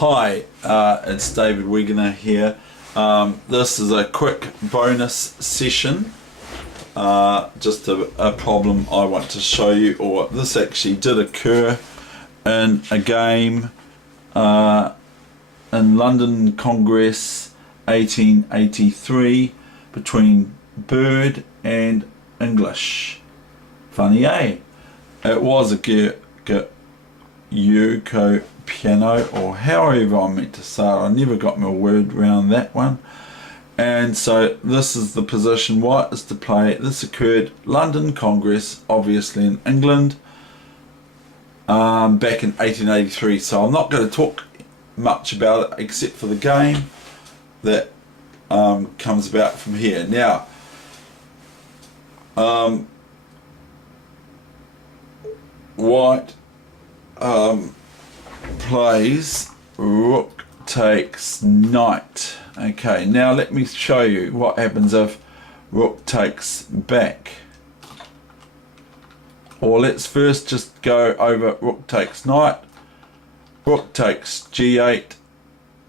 Hi, it's David Weegenaar here. This is a quick bonus session, just a problem I want to show you, or this actually did occur in a game in London Congress 1883 between Bird and English. Funny, eh? It was a Yoko piano, or however I meant to say it. I never got my word around that one. And so this is the position white is to play. This occurred London Congress, obviously in England, back in 1883. So I'm not going to talk much about it except for the game that comes about from here. Now, white plays rook takes knight. Okay, now let me show you what happens if rook takes back. Or let's first just go over rook takes knight. Rook takes g8,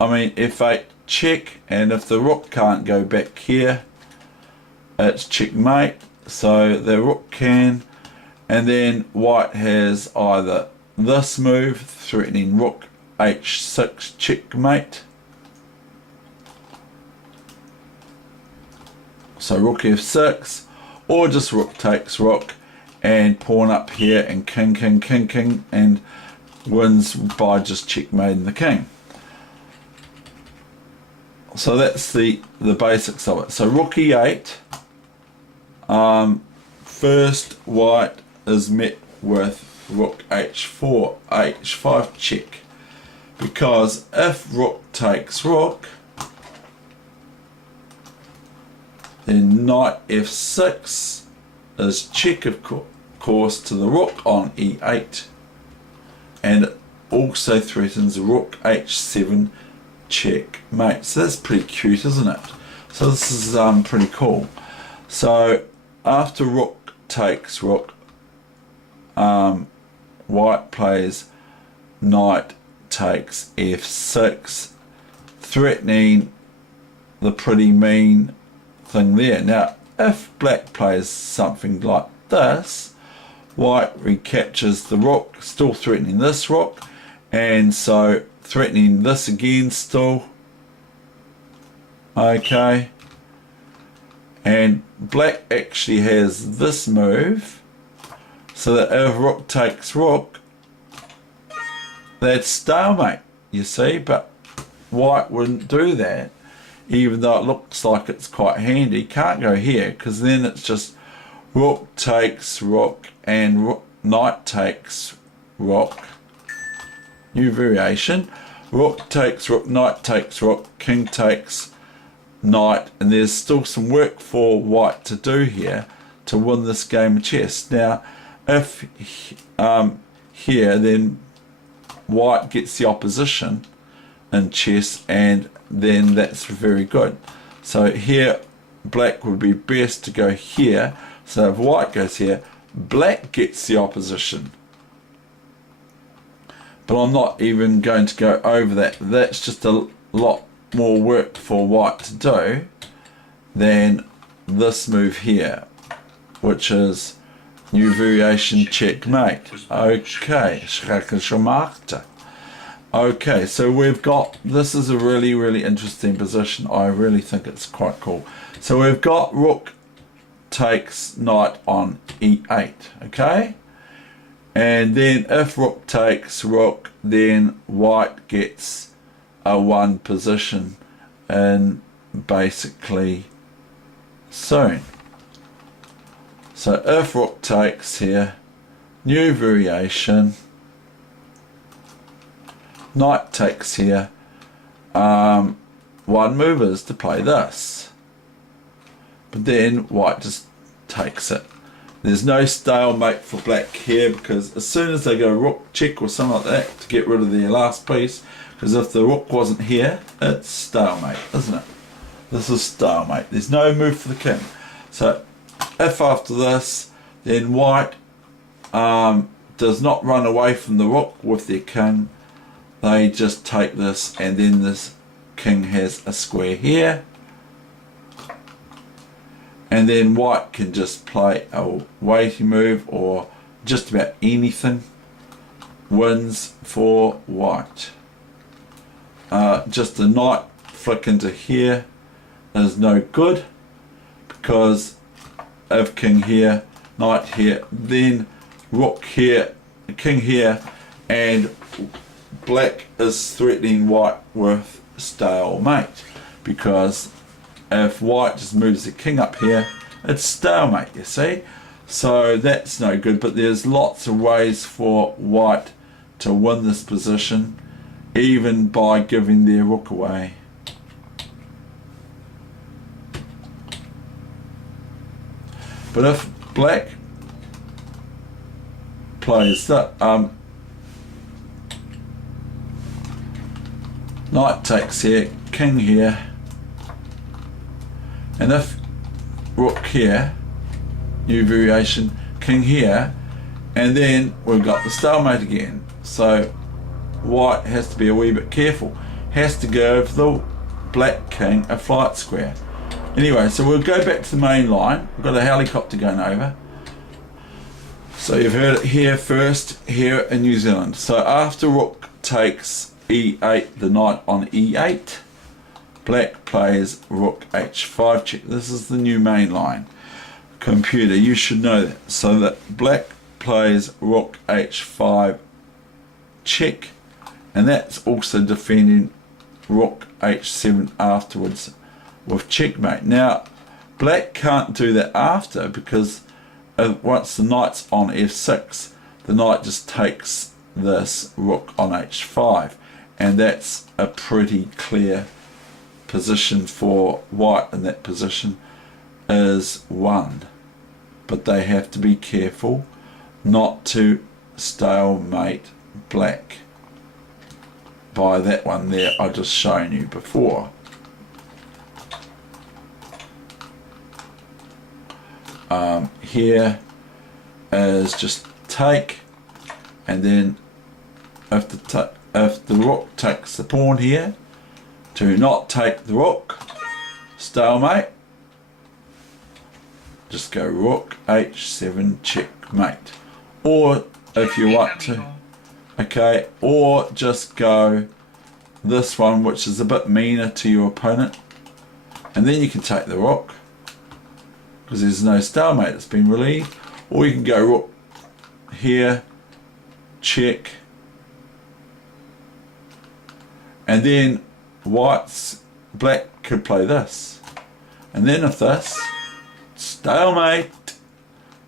f8 check, and if the rook can't go back here, it's checkmate. So the rook can, and then white has either this move threatening rook h6 checkmate, so rook f6, or just rook takes rook and pawn up here and king, and wins by just checkmating the king. So that's the basics of it. So rook e8, first white is met with rook h4, h5 check, because if rook takes rook, then knight f6 is check, of course, to the rook on e8, and it also threatens rook h7 checkmate. So that's pretty cute, isn't it? So this is pretty cool. So after rook takes rook, white plays knight takes f6, threatening the pretty mean thing there. Now if black plays something like this, white recaptures the rook, still threatening this rook, and so threatening this again still. Okay, and black actually has this move, so that if rook takes rook, that's stalemate, you see, but white wouldn't do that, even though it looks like it's quite handy. Can't go here, because then it's just rook takes rook and knight takes rook. New variation. Rook takes rook, knight takes rook, king takes knight, and there's still some work for white to do here to win this game of chess. Now, if here, then white gets the opposition in chess, and then that's very good. So here black would be best to go here. So if white goes here, black gets the opposition. But I'm not even going to go over that. That's just a lot more work for white to do than this move here, which is new variation checkmate. Okay, so we've got, this is a really interesting position. I really think it's quite cool. So we've got rook takes knight on e8, okay? And then if rook takes rook, then white gets a 1 position in basically soon. So if rook takes here, new variation, knight takes here, one move is to play this, but then white just takes it. There's no stalemate for black here, because as soon as they go rook check or something like that to get rid of their last piece, because if the rook wasn't here, it's stalemate, isn't it? This is stalemate. There's no move for the king. So if after this, then white does not run away from the rook with their king, they just take this, and then this king has a square here, and then white can just play a weighty move or just about anything. Wins for white. Just a knight flick into here is no good, because of king here, knight here, then rook here, king here, and black is threatening white with stalemate, because if white just moves the king up here, it's stalemate, you see. So that's no good, but there's lots of ways for white to win this position, even by giving their rook away. But if black plays that, knight takes here, king here, and if rook here, new variation, king here, and then we've got the stalemate again. So white has to be a wee bit careful, has to give the black king a flight square. Anyway, so we'll go back to the main line. We've got a helicopter going over. So you've heard it here first, here in New Zealand. So after rook takes e8, the knight on e8, black plays rook h5 check. This is the new main line. Computer, you should know that. So that black plays rook h5 check, and that's also defending rook h7 afterwards with checkmate. Now black can't do that after, because once the knight's on f6, the knight just takes this rook on h5, and that's a pretty clear position for white, and that position is won. But they have to be careful not to stalemate black by that one there I just shown you before. Here is just take, and then if the rook takes the pawn here, to not take the rook, stalemate, just go rook h7 checkmate. Or if you want to, okay, or just go this one, which is a bit meaner to your opponent, and then you can take the rook, because there's no stalemate, it's been relieved. Or you can go rook here, check, and then black could play this, and then if this, stalemate.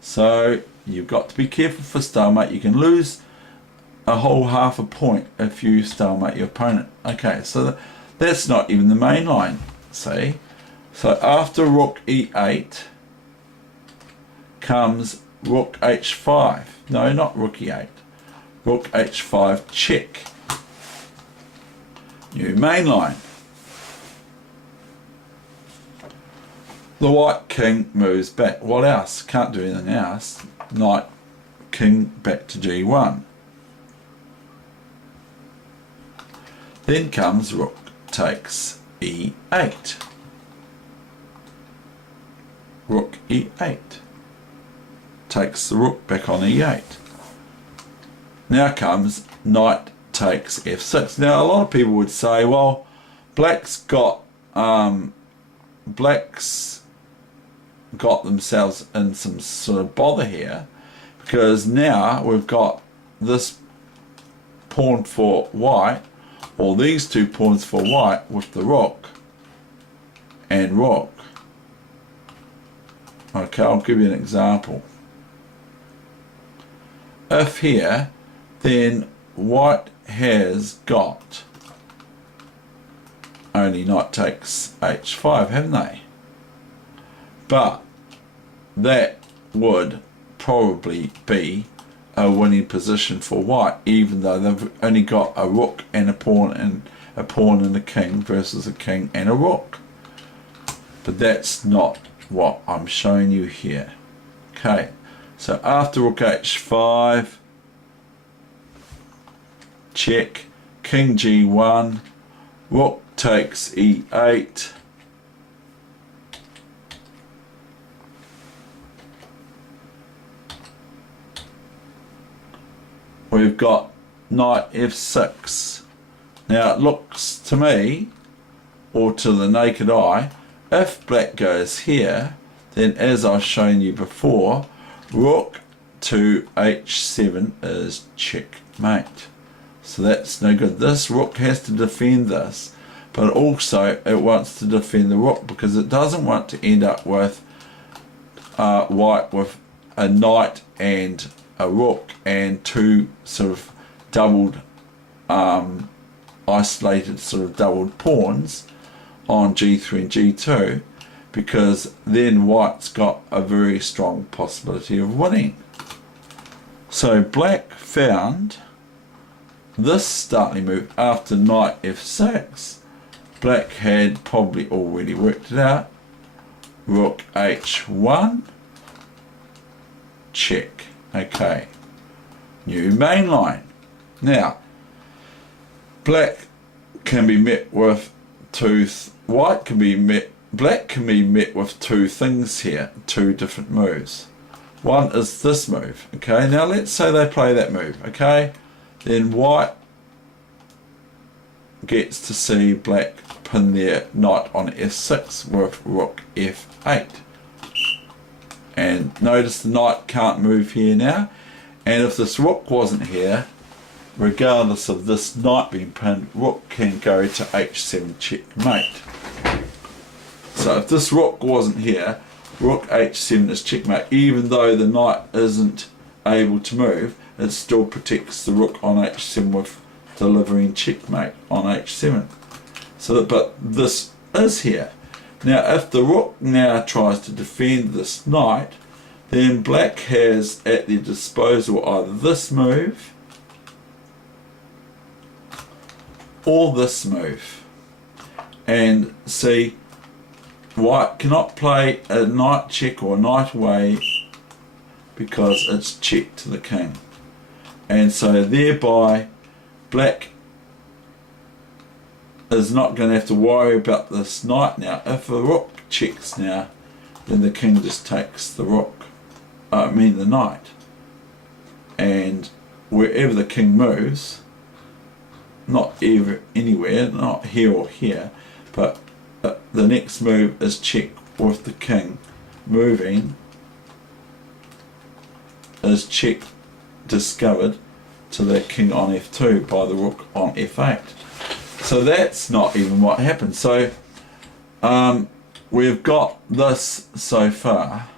So you've got to be careful for stalemate. You can lose a whole half a point if you stalemate your opponent. Okay, so that's not even the main line, see. So after rook e8 comes rook h5. No, not rook e8. Rook h5 check. New main line. The white king moves back. What else? Can't do anything else. Knight, king back to g1. Then comes rook takes e8. Rook e8. Takes the rook back on e8. Now comes knight takes f6. Now a lot of people would say, well, black's got themselves in some sort of bother here, because now we've got this pawn for white, or these two pawns for white, with the rook and rook. Okay, I'll give you an example. If here, then white has got only knight takes h5, haven't they? But that would probably be a winning position for white, even though they've only got a rook and a pawn and a king versus a king and a rook. But that's not what I'm showing you here. Okay, so after rook h5, check, king g1, rook takes e8, we've got knight f6. Now it looks to me, or to the naked eye, if black goes here, then as I've shown you before, rook to h7 is checkmate. So that's no good. This rook has to defend this, but also it wants to defend the rook because it doesn't want to end up with white with a knight and a rook and two sort of doubled isolated sort of doubled pawns on g3 and g2, because then white's got a very strong possibility of winning. So black found this startling move after knight f6. Black had probably already worked it out. Rook h1, check. Okay, new main line. Now black can be met with black can be met with two things here, two different moves. One is this move. Okay, now let's say they play that move. Okay, then white gets to see black pin their knight on f6 with rook f8, and notice the knight can't move here now, and if this rook wasn't here, regardless of this knight being pinned, rook can go to h7 checkmate. So if this rook wasn't here, rook h7 is checkmate. Even though the knight isn't able to move, it still protects the rook on h7 with delivering checkmate on h7. So, but this is here. Now if the rook now tries to defend this knight, then black has at their disposal either this move or this move. And see, white cannot play a knight check or knight away because it's check to the king, and so thereby black is not going to have to worry about this knight now. If the rook checks now, then the king just takes the rook, the knight, and wherever the king moves, not anywhere, not here or here, but the next move is check with the king moving, is check discovered to that king on f2 by the rook on f8. So that's not even what happened. So we've got this so far.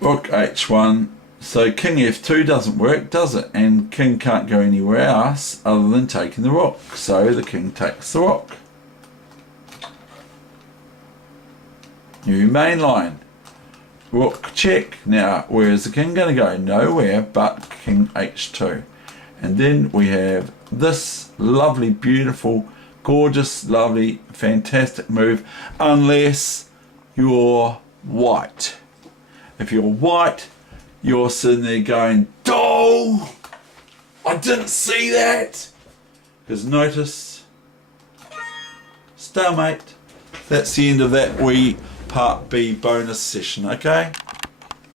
Rook h1, so king f2 doesn't work, does it? And king can't go anywhere else other than taking the rook, so the king takes the rook. New main line, rook check. Now where is the king going to go? Nowhere but king h2. And then we have this lovely, beautiful, gorgeous, lovely, fantastic move, unless you're white. If you're white, you're sitting there going, "Oh, I didn't see that." Because notice, stalemate. That's the end of that wee part B bonus session, okay?